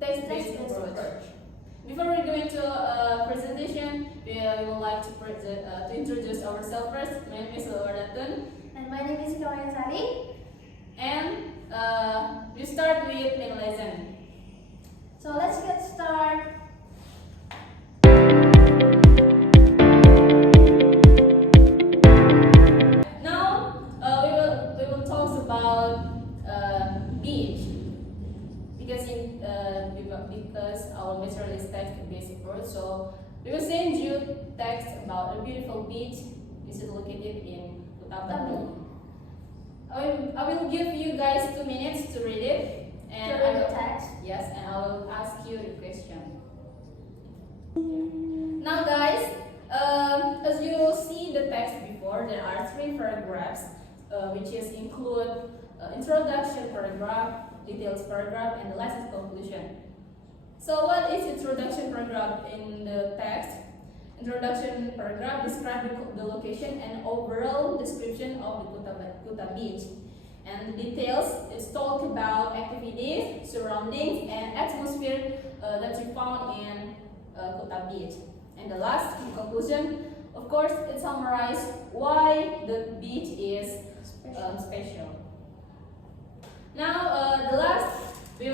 text-based approach. Before we go into presentation, we would like to introduce ourselves first. My name is Lowardatun. And my name is Kawayan Sari. And we start with main lesson. So let's get started. Now we will talk about beach because our material is text-based approach. So we will send you text about a beautiful beach. This is located in Kota. I will give you guys 2 minutes to read it, and To read the text. Yes, and I will ask you a question. Now, guys, as you will see the text before, there are 3 paragraphs, which include introduction paragraph, details paragraph, and the last is conclusion. So, what is introduction paragraph in the text? Introduction paragraph describes the location and overall description of the Kuta Beach. And details is talk about activities, surroundings, and atmosphere that you found in Kuta Beach. And the last conclusion, of course, it summarizes why the beach is special. Now, the last, we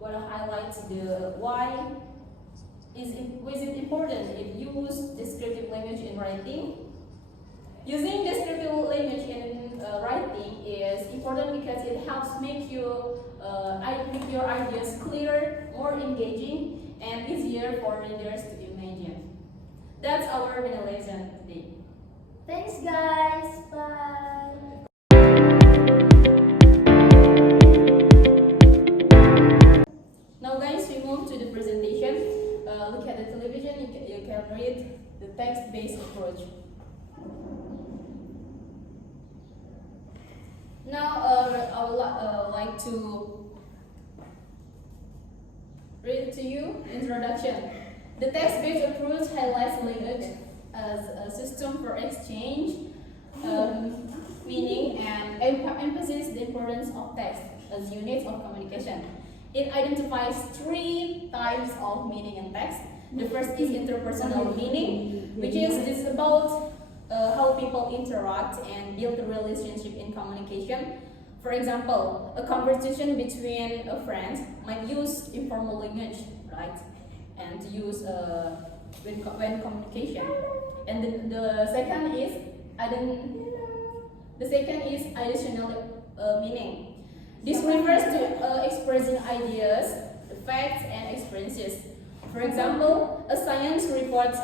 want to highlight the why. Is it important if you use descriptive language in writing? Using descriptive language in writing is important because it helps make your ideas clearer, more engaging, and easier for readers to imagine. That's our mini lesson today. Thanks, guys. Bye. Now, guys, we move to the presentation. Look at the television, you can read the text-based approach. Now, I would like to read to you introduction. The text-based approach highlights language as a system for exchange, meaning, and emphasizes the importance of text as units of communication. It identifies 3 types of meaning in text. The first is interpersonal meaning, which is about how people interact and build a relationship in communication. For example, a conversation between a friend might use informal language, right? And use when communication. And the second is additional meaning. This refers to expressing ideas, facts, and experiences. For example, a science report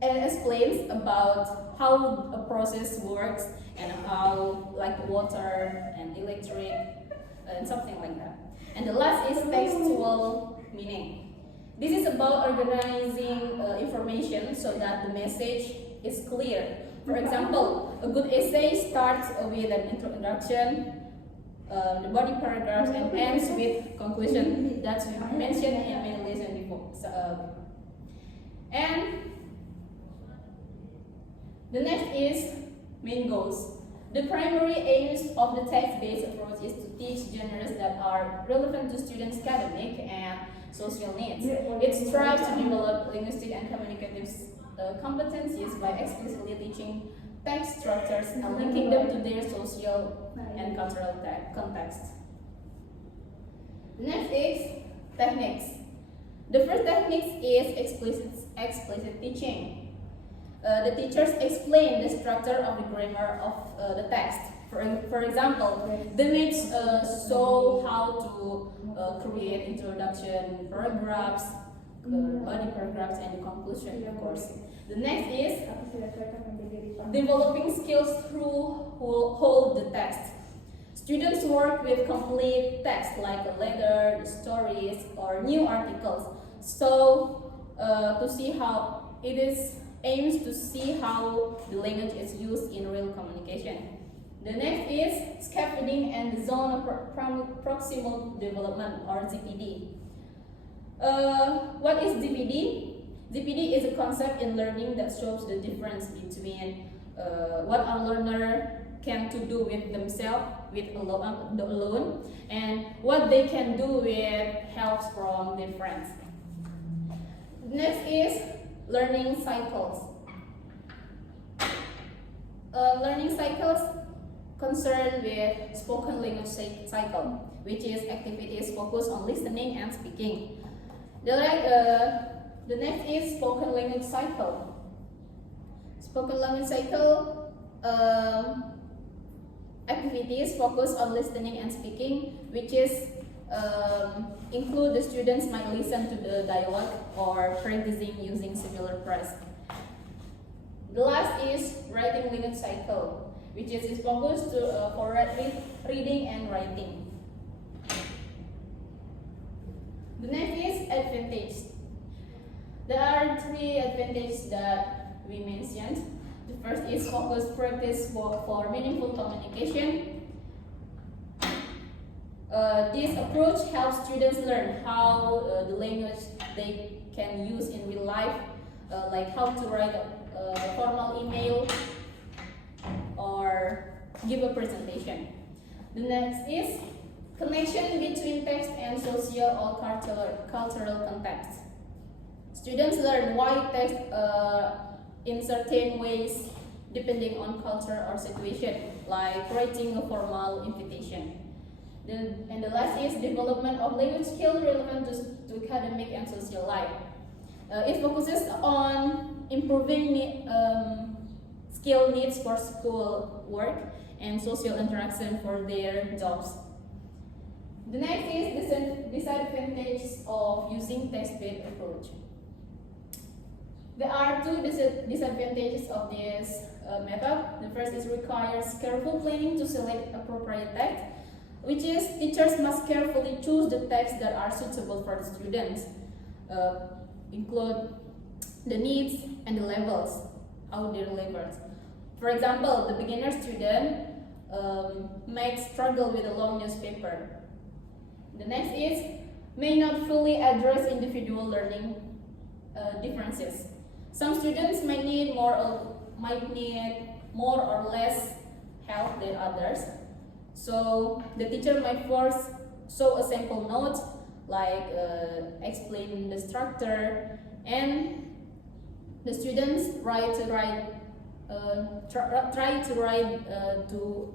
explains about how a process works and how, like water and electric and something like that. And the last is textual meaning. This is about organizing information so that the message is clear. For example, a good essay starts with an introduction, the body paragraphs, and ends with conclusion. That's mentioned in my lesson before. And the next is main goals. The primary aims of the text-based approach is to teach genres that are relevant to students' academic and social needs. It strives to develop linguistic and communicative competencies by explicitly teaching text structures and linking them to their social and cultural context. Next is techniques. The first technique is explicit teaching. The teachers explain the structure of the grammar of the text. For example, the mates show how to create introduction paragraphs, body paragraphs, and the conclusion, of course. The next is developing skills through whole the text. Students work with complete text like a letter, the stories, or new articles. So to see how it is aims to see how the language is used in real communication. The next is scaffolding and the zone of proximal development, or ZPD. What is ZPD? ZPD is a concept in learning that shows the difference between what a learner can to do with themselves alone, and what they can do with help from their friends. Next is learning cycles. Learning cycles concerned with spoken language cycle, which is activities focused on listening and speaking. The next is spoken language cycle. Spoken language cycle activities focused on listening and speaking, which is include the students might listen to the dialogue or practicing using similar phrase. The last is writing language cycle, which is focused for reading and writing. The next is advantage. There are 3 advantages that we mentioned. The first is focused practice for meaningful communication. This approach helps students learn how the language they can use in real life, like how to write a formal email or give a presentation. The next is connection between text and social or cultural context. Students learn why text in certain ways depending on culture or situation, like writing a formal invitation. And the last is development of language skills relevant to academic and social life. It focuses on improving skill needs for school work and social interaction for their jobs. The next is disadvantages of using text-based approach. There are 2 disadvantages of this method. The first is requires careful planning to select appropriate text, which is teachers must carefully choose the texts that are suitable for the students, include the needs and the levels, how they're levels. For example, the beginner student might struggle with a long newspaper. The next is may not fully address individual learning differences. Some students might need more or less help than others. So the teacher might first show a sample note, like explain the structure, and the students try to write to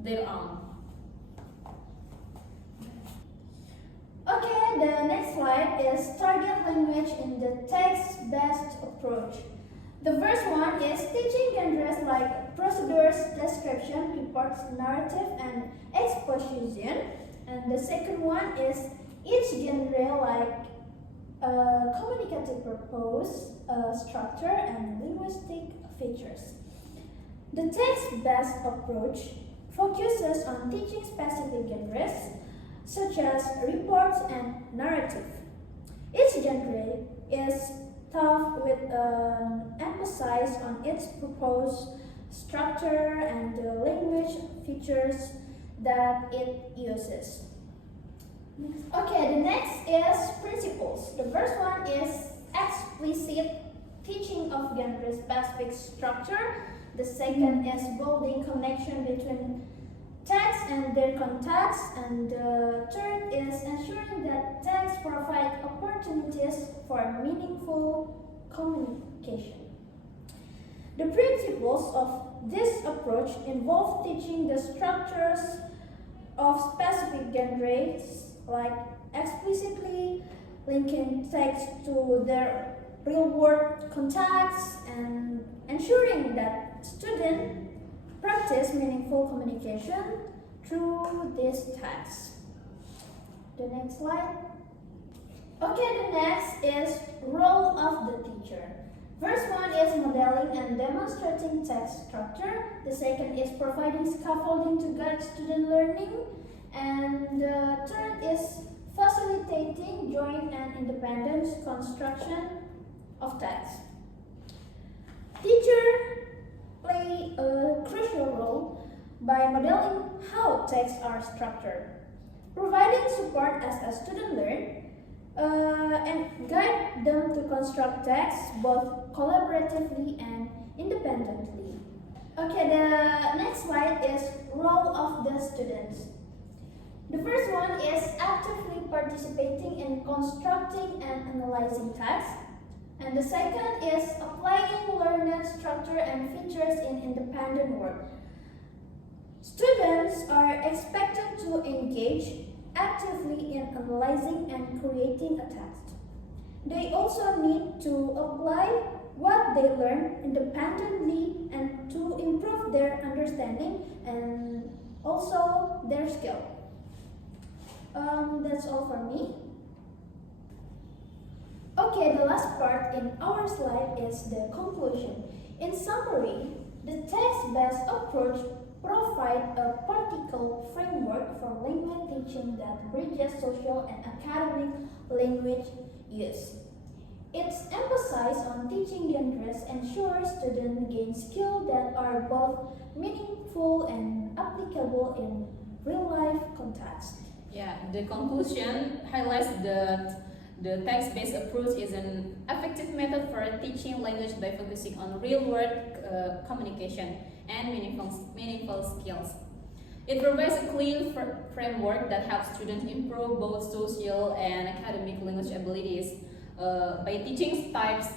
their own. Okay, the next slide is target language in the text-based approach. The first one is teaching genres like procedures, description, reports, narrative, and exposition. And the second one is each genre like communicative purpose, structure, and linguistic features. The text-based approach focuses on teaching specific genres such as reports and narrative. Each genre is taught with emphasis on its purpose, structure, and the language features that it uses. Okay, the next is principles. The first one is explicit teaching of genre-specific structure. The second is building connection between text and their context, and the third is ensuring that text provide opportunities for meaningful communication. The principles of this approach involve teaching the structures of specific genres, like explicitly linking text to their real-world context and ensuring that students practice meaningful communication through this text. The next slide. Okay, the next is role of the teacher. First one is modeling and demonstrating text structure. The second is providing scaffolding to guide student learning. And the third is facilitating joint and independent construction of text. Teacher play a crucial role by modeling how texts are structured, providing support as a student learn, and guide them to construct texts both collaboratively and independently. Okay, the next slide is role of the students. The first one is actively participating in constructing and analyzing tasks. And the second is applying learned structure and features in independent work. Students are expected to engage actively in analyzing and creating a text. They also need to apply what they learn independently and to improve their understanding and also their skill. That's all for me. Okay, the last part in our slide is the conclusion. In summary, the text-based approach provides a practical framework for language teaching that bridges social and academic language use. Its emphasis on teaching genres ensures students gain skills that are both meaningful and applicable in real-life context. Yeah, the conclusion highlights that the text-based approach is an effective method for teaching language by focusing on real-world communication and meaningful skills. It provides a clear framework that helps students improve both social and academic language abilities by teaching types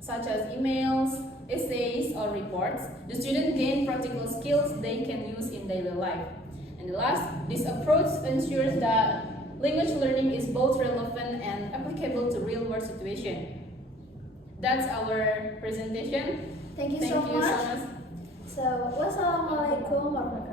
such as emails, essays, or reports. The students gain practical skills they can use in daily life. And last, this approach ensures that language learning is both relevant and applicable to real-world situations. That's our presentation. Thank you so much. so much. So, wassalamualaikum warahmatullahi